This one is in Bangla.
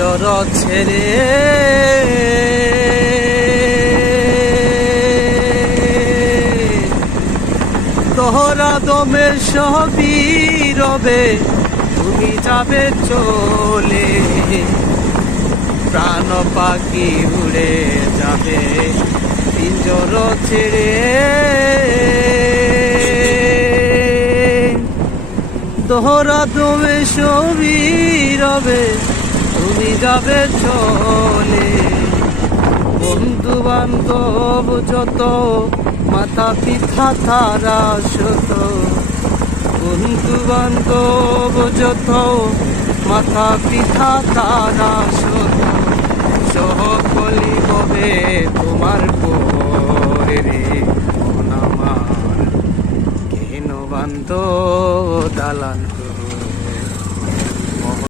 পিঞ্জর ছেড়ে তোহরা দমে সবই রবে, তুমি যাবে চলে, প্রাণ পাখি উড়ে যাবে পিঞ্জর ছেড়ে। তোহরা দমে সবই রবে, তুমি যাবে চলে, বন্ধু বান্ধব যত, মাতা পিতা তারা শত, বন্ধু বান্ধব যত, মাতা পিতা তারা শত, সকলি ববে তোমার পরে রে মন আমার, কেন বান্ধ দালান।